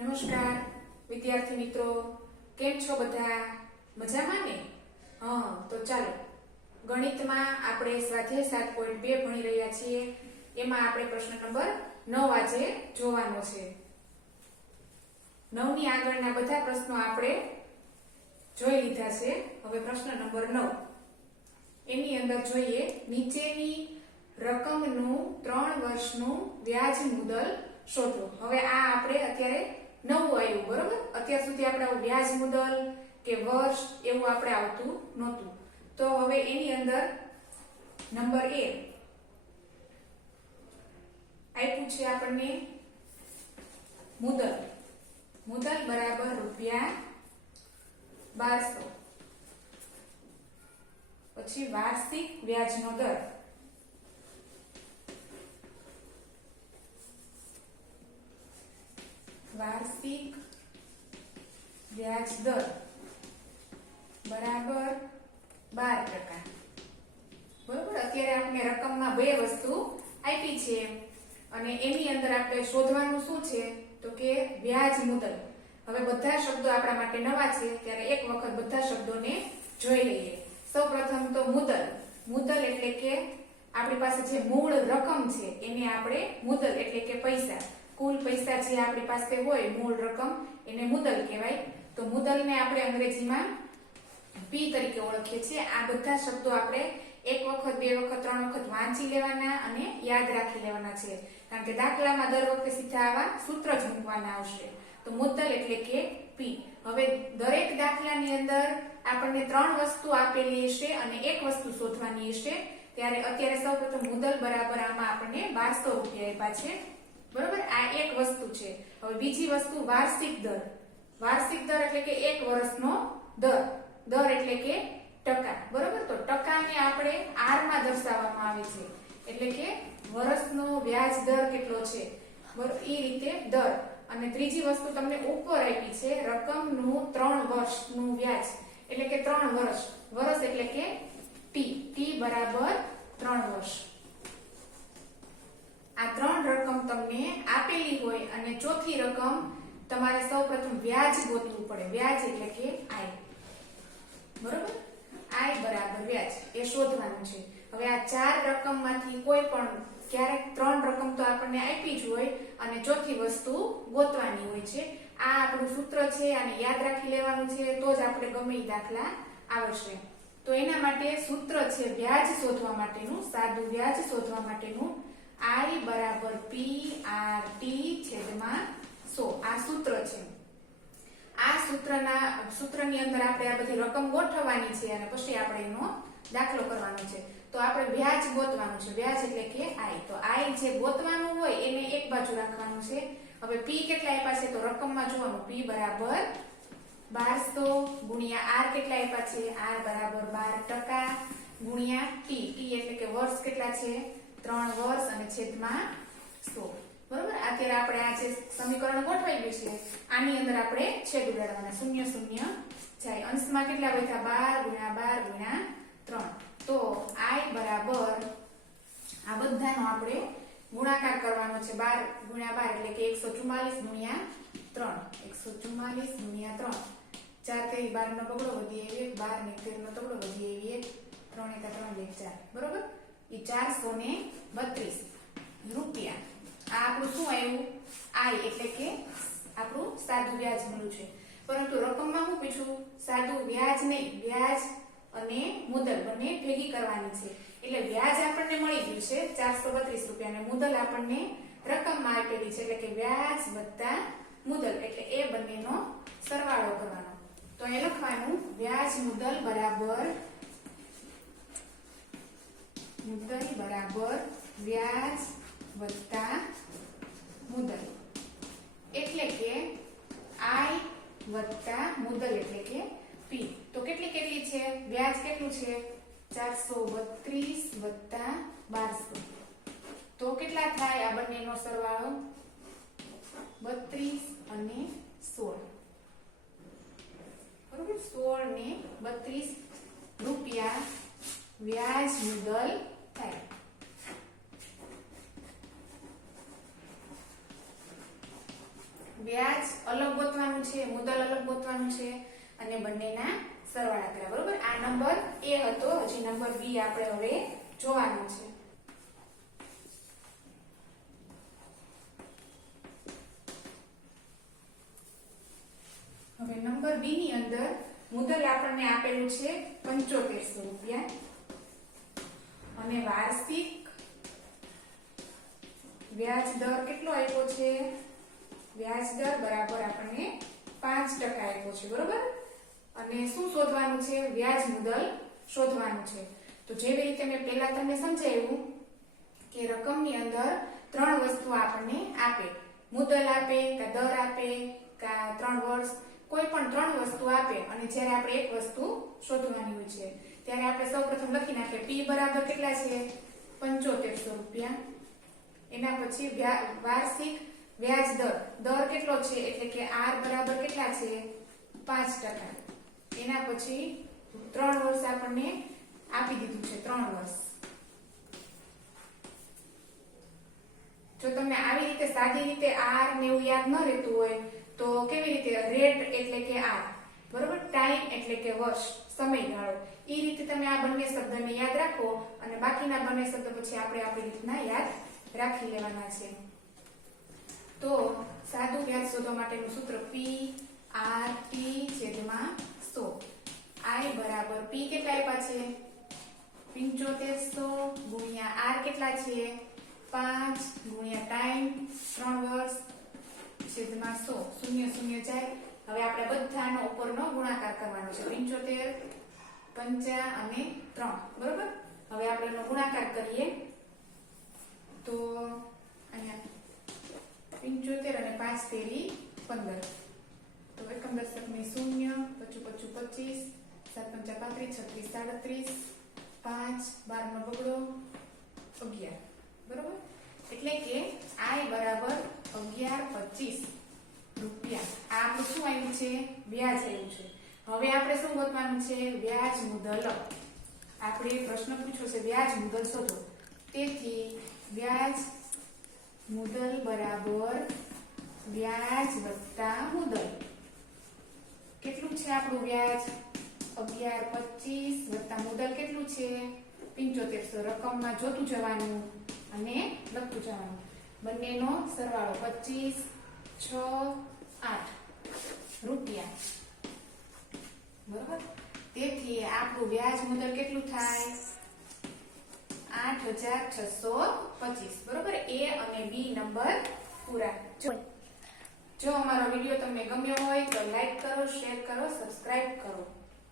નમસ્કાર વિદ્યાર્થી મિત્રો, કેમ છો બધા? મજામાં ને? તો ચાલો ગણિતમાં આપણે સ્વાધ્યાય 7.2 ભણી રહ્યા છીએ. એમાં આપણે પ્રશ્ન નંબર 9 આજે જોવાનો છે. 9 ની આગળના બધા પ્રશ્નો આપણે જોઈ લીધા છે. હવે પ્રશ્ન નંબર 9 એની અંદર જોઈએ, નીચેની રકમનું 3 વર્ષનું વ્યાજ મુદલ શોધો. હવે આ આપણે અત્યારે નવું આવ્યું, બરોબર? અત્યાર સુધી આપણે વ્યાજ મુદલ કે વર્ષ એવું આપણે આવતું નહોતું. તો હવે એની અંદર નંબર A આપ્યું છે આપણને મુદલ. મુદલ બરાબર ₹1200. પછી વાર્ષિક વ્યાજનો દર. વાર્ષિક વ્યાજ દર બરાબર 12%. બરોબર? અત્યારે આપણે રકમમાં બે વસ્તુ આપી છે અને એની અંદર આપણે શોધવાનું શું છે તો કે વ્યાજ મુદલ. હવે બધા શબ્દો આપણા માટે નવા છે, ત્યારે એક વખત બધા શબ્દોને જોઈ લઈએ. સૌપ્રથમ તો મુદલ. મુદલ એટલે કે આપણી પાસે જે મૂળ રકમ છે એને આપણે મુદલ એટલે કે પૈસા, કુલ પૈસા જે આપણી પાસે હોય મૂળ રકમ એને મુદલ કહેવાય. તો મુદલને આપણે અંગ્રેજીમાં P તરીકે ઓળખીએ છીએ. આ બધા શબ્દો આપણે એક વખત, બે વખત, ત્રણ વખત વાંચી લેવાના અને યાદ રાખી લેવાના છે, કારણ કે દાખલામાં દર વખતે સીધા આવા સૂત્ર જ મૂકવાના આવશે. તો મુદલ એટલે કે P. હવે દરેક દાખલાની અંદર આપણને 3 વસ્તુ આપેલી હશે અને એક વસ્તુ શોધવાની હશે. ત્યારે અત્યારે સૌપ્રથમ મુદલ બરાબર આમાં આપણને ₹1200 આપ્યા છે, બરોબર? આ એક વસ્તુ છે. હવે બીજી વસ્તુ વાર્ષિક દર. વાર્ષિક દર એટલે કે એક વર્ષનો દર. દર એટલે કે ટકા, બરોબર? તો ટકાને આપણે R માં દર્શાવવામાં આવે છે, એટલે કે વર્ષનો વ્યાજ દર કેટલો છે, બરોબર? એ રીતે દર. અને ત્રીજી વસ્તુ તમને ઉપર આપી છે રકમનું 3 વર્ષનું વ્યાજ, એટલે કે 3 વર્ષ. વર્ષ એટલે કે T. T બરાબર 3 વર્ષ. આ 3 રકમ તમને આપેલી હોય અને ચોથી રકમ તમારે સૌપ્રથમ વ્યાજ ગોતવું પડે. વ્યાજ એટલે કે I, બરોબર? I બરાબર વ્યાજ એ શોધવાનું છે. હવે આ 4 રકમમાંથી કોઈ પણ ક્યારેક 3 રકમ તો આપણને આપી જ હોય અને ચોથી વસ્તુ ગોતવાની હોય છે. આ આપણું સૂત્ર છે, આને યાદ રાખી લેવાનું છે, તો જ આપણે ગમે એ દાખલા આવડશે. તો એના માટે સૂત્ર છે વ્યાજ શોધવા માટેનું, સાદું વ્યાજ શોધવા માટેનું I બરાબર PRT/100. આ સૂત્ર છે. આ સૂત્રની અંદર આપણે આ બધી રકમ ગોઠવવાની છે અને પછી આપણે એનો દાખલો કરવાનો છે. તો આપણે વ્યાજ ગોતવાનું છે. વ્યાજ એટલે કે I. તો I જે ગોતવાનું હોય એને એક બાજુ રાખવાનું છે. હવે P કેટલા આપ્યા છે તો રકમમાં જોવાનું. P બરાબર 1200 ગુણ્યા R કેટલા આપ્યા છે, R બરાબર 12% ગુણ્યા T. T એટલે કે વર્ષ કેટલા છે, 3 વર્ષ અને છેદમાં 100. બરોબર? અત્યારે આપણે આ જે સમીકરણ ગોઠવાઈ ગયું છે આની અંદર આપણે છેદ ઉડાડવાના. 0 0 જાય. અંશમાં કેટલા વધ્યા? 12 ગુણ્યા 3. તો I બરાબર આ બધાનો આપણે ગુણાકાર કરવાનો છે. 12 ગુણ્યા 12 એટલે કે 144 ગુણ્યા 3. 144 ગુણ્યા 3. 4 તેરી 12 નો બગડો વધી આવી 1, 12 ને 13 નો તગડો વધી આવી 1, 3 એકા 3 4. બરોબર? એ 432 રૂપિયા. આ આપણું શું આવ્યું? I એટલે કે આપણું સાદું વ્યાજ મળ્યું છે. પરંતુ રકમમાં શું પૂછ્યું? સાદું વ્યાજ નહીં, વ્યાજ અને મુદલ બંને ભેગી કરવાની છે. એટલે વ્યાજ આપણને મળી ગયું છે 432 રૂપિયા અને મુદલ આપણને રકમમાં આપેલી છે, એટલે કે વ્યાજ વત્તા મુદલ, એટલે એ બંનેનો સરવાળો કરવાનો. તો એ લખવાનું વ્યાજ મુદલ બરાબર વ્યાજ વત્તા મુદલ, એટલે કે I વત્તા મુદલ એટલે કે P. તો કેટલી છે? વ્યાજ કેટલું છે? 432 વત્તા 1200. તો કેટલા થાય આ બંનેનો સરવાળો? 32 અને 16. બરોબર? 16 ને 32 રૂપિયા વ્યાજ મુદલ થાય. વ્યાજ અલગ ગોતવાનું છે, મુદ્દલ અલગ ગોતવાનું છે અને બંનેના સરવાળા કર્યા. બરોબર, આ નંબર A હતો. હજી નંબર B આપણે હવે જોવાનો છે. હવે નંબર B ની અંદર મુદ્દલ આપણને આપેલું છે 7500 રૂપિયા અને વાર્ષિક વ્યાજ દર કેટલો આપ્યો છે? વ્યાજ દર બરાબર આપણને 5% આપ્યો છે. બરોબર, અને શું શોધવાનું છે? વ્યાજ મુદ્દલ શોધવાનું છે. તો જેવી રીતે મેં પહેલા તમને સમજાવ્યું કે રકમની અંદર ત્રણ વસ્તુ આપણને આપે, મુદ્દલ આપે કે દર આપે કે 3 વર્ષ, કોઈ પણ ત્રણ વસ્તુ આપે અને જ્યારે આપણે એક વસ્તુ શોધવાની હોય છે ત્યારે આપણે સૌપ્રથમ લખી નાખીએ P બરાબર કેટલા છે? 7500 રૂપિયા. એના પછી વાર્ષિક વ્યાજ દર કેટલો છે? એટલે કે R બરાબર કેટલા છે? 5%. એના પછી 3 વર્ષ આપણને આપી દીધું છે, 3 વર્ષ. જો તમને આવી રીતે સાદી રીતે R ને એવું યાદ ન રહેતું હોય તો કેવી રીતે? રેટ એટલે કે R, બરોબર, ટાઈમ એટલે કે વર્ષ, સમયગાળો. એ રીતે તમે આ બંને શબ્દને યાદ રાખો અને બાકીના બંને શબ્દ પછી આપણે આપણી રીતના યાદ રાખી લેવાના છે. તો સાદું વ્યાજ શોધવા માટેનું સૂત્ર P R T છેદમાં 100. I બરાબર P કેટલા આપ્યા છે? 7500 ગુણ્યા R કેટલા છે? 5 ગુણ્યા ટાઈમ 3 વર્ષ છેદમાં 100. 0 0 જાય. હવે આપણે બધાનો ઉપરનો ગુણાકાર કરવાનો છે. 75 50 અને 3. બરોબર, હવે આપણે એનો ગુણાકાર કરીએ તો અહીંયા 75 અને 5 તેરી 15. તો એકમ દશકની 0, 55 25, 7 5 35, 36 37, 5 12 નો બગડો 11. બરોબર, એટલે કે I બરાબર 1125 રૂપિયા. આ આપણું શું આવ્યું છે? વ્યાજ આવ્યું છે. હવે આપણે શું ગોતવાનું છે? વ્યાજ મુદ્દલ. આપણે પ્રશ્ન પૂછ્યો છે વ્યાજ મુદ્દલ શોધો. તેથી વ્યાજ મુદ્દલ બરાબર વ્યાજ વત્તા મુદ્દલ. કેટલું છે આપણું વ્યાજ? 1125 વત્તા મુદ્દલ કેટલું છે? 7500. રકમમાં જોતું જવાનું અને લખતું જવાનું. બંનેનો સરવાળો 25 6 8 રૂપિયા. બરોબર, તેથી આપણું વ્યાજ મુદ્દલ કેટલું થાય? 8625. બરોબર, A અને B નંબર પૂરા. જો અમારો વિડીયો તમને ગમ્યો હોય તો લાઈક કરો, શેર કરો, સબસ્ક્રાઇબ કરો.